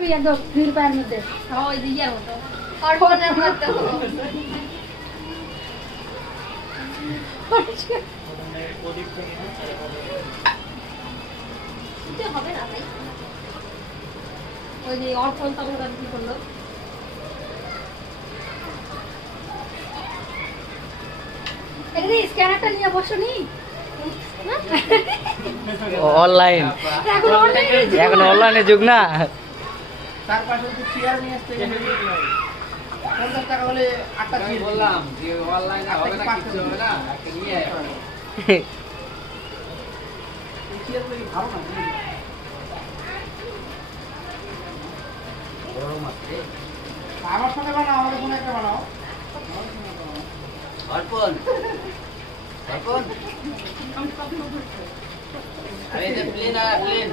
করবি একদম ফ্রির পায়ের মধ্যে ওই যে ইয়ার মতো অর্পণের মতো হবে না ভাই ওই যে অর্পণ তখন কি করলো এখানে স্ক্যানারটা নিয়ে বসো নি অনলাইন এখন অনলাইনে এখন অনলাইনে যুগ না। তার পাশে যদি চেয়ার নিয়ে আসতে গেলে 50 টাকা হলে 8টা চেয়ার বললাম যে অনলাইনে হবে না কিছু হবে না একটা নিয়ে আয় চেয়ার তো ভালো না গরম আছে আমার সাথে বানাও আমাদের কোনো একটা বানাও অর্পণ অর্পণ আরে এটা প্লেন আর প্লেন